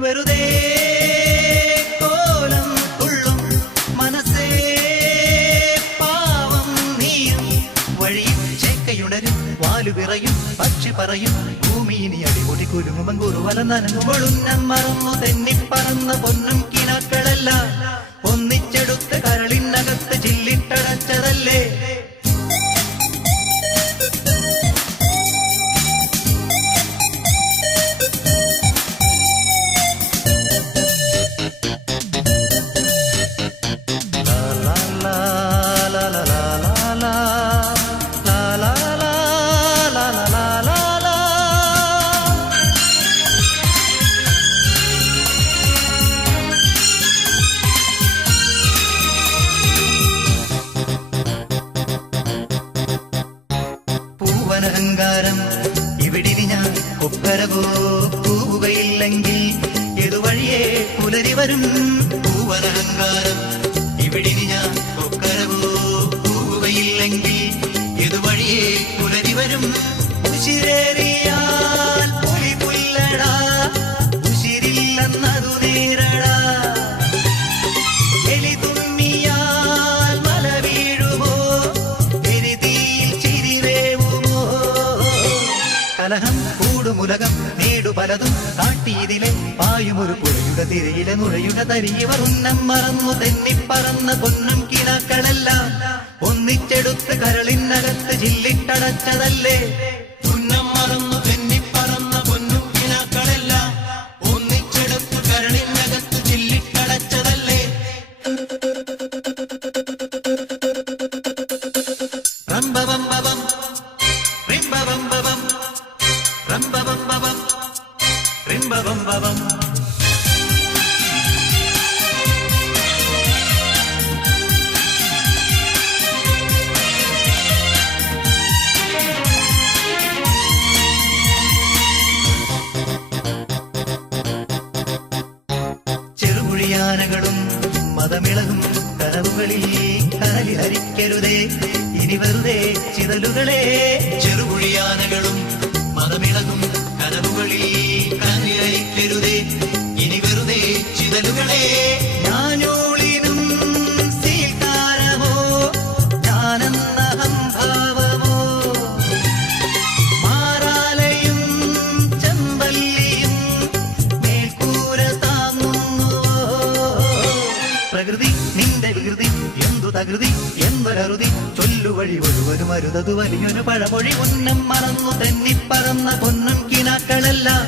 വെറുതെ കോലം തുള്ളും മനസ്സേ പാവം നീയും വഴിയും ചേക്കയുണരും വാലുവിറയും പക്ഷി പറയും ഭൂമിയിനി അടിപൊടി കുലുങ്ങുമ്പം കുറുവല നനങ്ങുമ്പോഴുന്നം മറന്നു തെന്നിപ്പറന്ന പൊന്നും കിനാക്കളെല്ലാം ഒന്നിച്ചെടുത്ത് കരളിനകത്ത് ചില്ലിട്ടടച്ചതല്ലേ. അഹങ്കാരം ഇവിടിനി ഞാൻ കൊപ്പരവോ പോവുകയില്ലെങ്കിൽ ഏതുവഴിയേ പുലരി വരും. പൂവനഹങ്കാരം ഇവിടിനി ഞാൻ കൊപ്പരവോ പോവുകയില്ലെങ്കിൽ ഏതുവഴിയേ പുലരി വരും. ഉശിരേറിയാൽ പുലി പുല്ലടാ ഉശിരില്ലെന്നതു നേരടാ. എലി തുമ്മിയാൽ മല വീഴുമോ എരിതിയിൽ ചിരിവേവുമോ. കലഹം കൂടുമുലകം നേടു പലതും കാട്ടിയതിലെ പായുമൊരു പുഴയുടെ തിരയിലെ നുഴയുടെ തരിയവർ ഉന്നം മറന്നു തെന്നിപ്പറന്ന പൊന്നും കിനാക്കളെല്ലാം ഒന്നിച്ചെടുത്ത് കരളിനകത്ത് ചില്ലിട്ടടച്ചതല്ലേ. ഉന്നം മറന്നു തെന്നിപ്പറന്ന പൊന്നും കിനാക്കളെല്ലാം ഒന്നിച്ചെടുത്ത് കരളിനകത്ത് ചില്ലിട്ടടച്ചതല്ലേ. റംബബംബബം റിംബബംബബം റംബബംബബം റിംബബംബബം. ചെറുകുഴിയാനകളും മതമിളകും കനവുകളിൽ കനലിൽ ഹരിക്കരുതേ ഇനി വെറുതെ ചിതലുകളെ. ചെറുകുഴിയാനകളും മതമിളകും കനവുകളിൽ കനലിൽ ഹരിക്കരുതേ ഇനി വെറുതെ ചിതലുകളെ. ഞാനൂളിനും സീൽക്കാരമോ ഞാനെന്ന അഹംഭാവമോ മാറാലയും ചെമ്പല്ലിയും മേൽക്കൂര താങ്ങുന്നുവോ. പ്രകൃതി നിന്റെ വികൃതി എന്തു തകൃതി എന്നൊരറുതി ചൊല്ലുവഴി ഒഴുവരും അരുതതു വലിയൊരു പഴമൊഴി. ഉന്നം മറന്നു തെന്നിപ്പറന്ന പൊന്നും കിനാക്കളെല്ലാം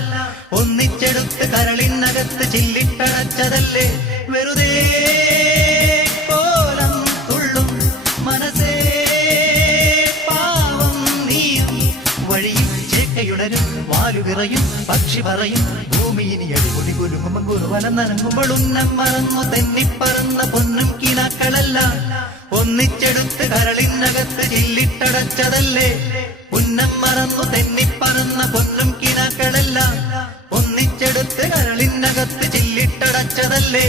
ഒന്നിച്ചെടുത്ത് കരളിനകത്ത് ചില്ലിട്ടടച്ചതല്ലേ. വെറുതെ കോലം തുള്ളും മനസ്സേ പാവം നീയും വഴിയും ചേക്കയുണരും വാലുവിറയും പക്ഷി പറയും ഭൂമിയിനി അടിപൊടി കുലുങ്ങുമ്പം കുറുവല നനങ്ങുമ്പോൾ ഉന്നം മറന്നു തെന്നിപ്പറന്ന പൊന്നും കിനാക്കളെല്ലാം ഒന്നിച്ചെടുത്ത് കരളിനകത്ത് ചില്ലിട്ടടച്ചതല്ലേ. ഉന്നം മറന്നു തെന്നിപ്പറന്ന പൊന്നും കിനാക്കളെല്ലാം ഒന്നിച്ചെടുത്ത് കരളിനകത്ത് ചില്ലിട്ടടച്ചതല്ലേ.